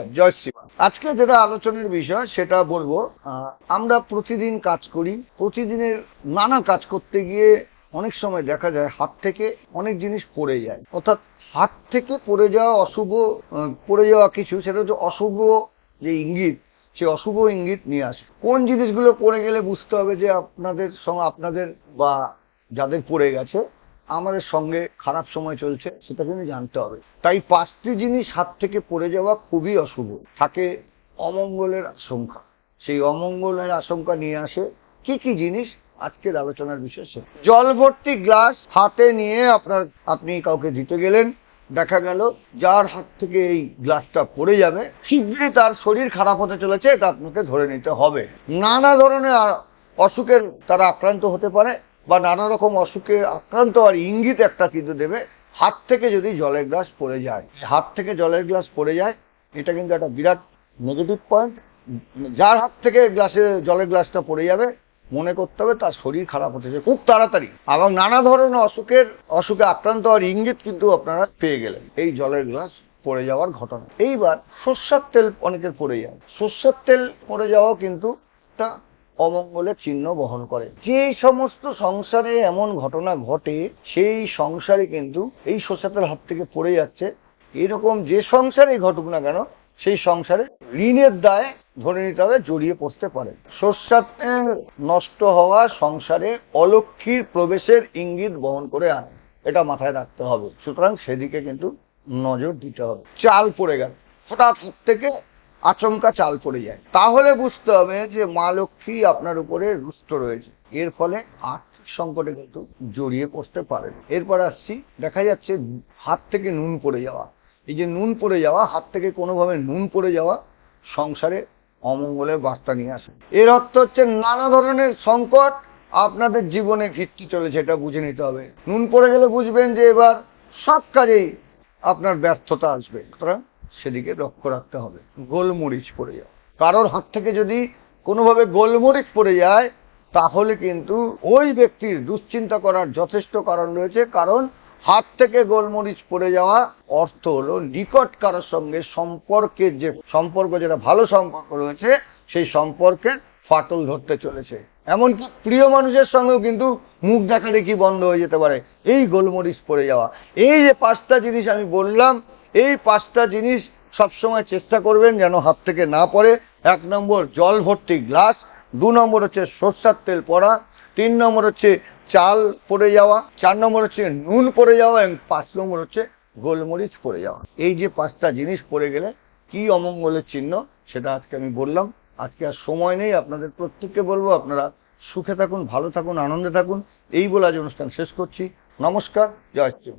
নমস্কার, জয় শ্রী মা। আজকে যেটা আলোচনার বিষয় সেটা বলবো, আমরা প্রতিদিন কাজ করি, প্রতিদিনের নানা কাজ করতে গিয়ে অনেক সময় দেখা যায় হাত থেকে অনেক জিনিস পড়ে যায়, অর্থাৎ হাত থেকে পড়ে যাওয়া অশুভ, পড়ে যাওয়া কিছু, সেটা হচ্ছে অশুভ যে ইঙ্গিত, সে অশুভ ইঙ্গিত নিয়ে আসে। কোন জিনিসগুলো পড়ে গেলে বুঝতে হবে যে আপনাদের সঙ্গে, আপনাদের বা যাদের পড়ে গেছে, আমাদের সঙ্গে খারাপ সময় চলছে, সেটা কিন্তু জানতে হবে। তাই 5টি জিনিস হাত থেকে পড়ে যাওয়া খুবই অশুভ, থাকে অমঙ্গলের আশঙ্কা। সেই অমঙ্গলের আশঙ্কা নিয়ে আসে কি কি জিনিস, আজকের আলোচনার বিষয় সে। জল ভর্তি গ্লাস হাতে নিয়ে আপনি কাউকে দিতে গেলেন, দেখা গেল যার হাত থেকে এই গ্লাসটা পড়ে যাবে শীঘ্রই তার শরীর খারাপ হতে চলেছে, এটা আপনাকে ধরে নিতে হবে। নানা ধরনের অসুখের তারা আক্রান্ত হতে পারে, বা নানা রকম অসুখে আক্রান্ত আর ইঙ্গিত একটা কিন্তু দেবে। হাত থেকে যদি জলের গ্লাস পড়ে যায়, হাত থেকে জলের গ্লাস পড়ে যায়, এটা কিন্তু একটা বিরাট নেগেটিভ পয়েন্ট। যার হাত থেকে জলের গ্লাসটা পড়ে যাবে, মনে করতে হবে তার শরীর খারাপ হতেছে খুব তাড়াতাড়ি, এবং নানা ধরনের অসুখে আক্রান্ত হওয়ার ইঙ্গিত কিন্তু আপনারা পেয়ে গেলেন এই জলের গ্লাস পড়ে যাওয়ার ঘটনা। এইবার সর্ষের তেল অনেকের পড়ে যায়, সর্ষের তেল পড়ে যাওয়াও কিন্তু একটা অমঙ্গলের চিহ্ন বহন করে। যে সমস্ত সংসারে এমন ঘটনা ঘটে, সেই সংসারে কিন্তু এই সর্ষের তেল হাত থেকে পড়ে যাচ্ছে, এরকম যে সংসারেই ঘটুক না কেন, সেই সংসারে ঋণের দায়ে ধরে নিতে হবে জড়িয়ে পড়তে পারে। সর্ষের তেল নষ্ট হওয়া সংসারে অলক্ষীর প্রবেশের ইঙ্গিত বহন করে আনে, এটা মাথায় রাখতে হবে। সুতরাং সেদিকে কিন্তু নজর দিতে হবে। চাল পড়ে গেল, হঠাৎ হাত থেকে আচমকা চাল পড়ে যায়, তাহলে বুঝতে হবে যে মা লক্ষ্মী আপনার উপরে রুষ্ট রয়েছে, এর ফলে আর্থিক সংকটে কিন্তু জড়িয়ে পড়তে পারেন। এরপর আসছি, দেখা যাচ্ছে হাত থেকে নুন পড়ে যাওয়া। এই যে নুন পড়ে যাওয়া, হাত থেকে কোনোভাবে নুন পড়ে যাওয়া সংসারে অমঙ্গলের বার্তা নিয়ে আসে। এর অর্থ হচ্ছে নানা ধরনের সংকট আপনাদের জীবনে ঘিরতে চলেছে, এটা বুঝে নিতে হবে। নুন পড়ে গেলে বুঝবেন যে এবার সব কাজেই আপনার ব্যর্থতা আসবে, সুতরাং সেদিকে লক্ষ্য রাখতে হবে। গোলমরিচ পড়ে যাওয়া, কারোর হাত থেকে যদি কোনোভাবে গোলমরিচ পড়ে যায়, তাহলে কিন্তু ওই ব্যক্তির দুশ্চিন্তা করার যথেষ্ট কারণ রয়েছে। কারণ হাত থেকে গোলমরিচ পড়ে যাওয়া অর্থ হলো নিকট কারোর সঙ্গে সম্পর্কের যে সম্পর্ক, যেটা ভালো সম্পর্ক রয়েছে, সেই সম্পর্কের ফাটল ধরতে চলেছে। এমনকি প্রিয় মানুষের সঙ্গেও কিন্তু মুখ দেখা দেখি বন্ধ হয়ে যেতে পারে এই গোলমরিচ পড়ে যাওয়া। এই যে 5টা জিনিস আমি বললাম, এই 5টা জিনিস সবসময় চেষ্টা করবেন যেন হাত থেকে না পড়ে। 1 নম্বর জল ভর্তি গ্লাস, 2 নম্বর হচ্ছে সর্ষের তেল পড়া, 3 নম্বর হচ্ছে চাল পড়ে যাওয়া, 4 নম্বর হচ্ছে নুন পড়ে যাওয়া, এবং 5 নম্বর হচ্ছে গোলমরিচ পড়ে যাওয়া। এই যে 5টা জিনিস পড়ে গেলে কি অমঙ্গলের চিহ্ন, সেটা আজকে আমি বললাম। আজকে আর সময় নেই, আপনাদের প্রত্যেককে বলবো আপনারা সুখে থাকুন, ভালো থাকুন, আনন্দে থাকুন, এই বলে আজ অনুষ্ঠান শেষ করছি। নমস্কার, জয় শ্রী।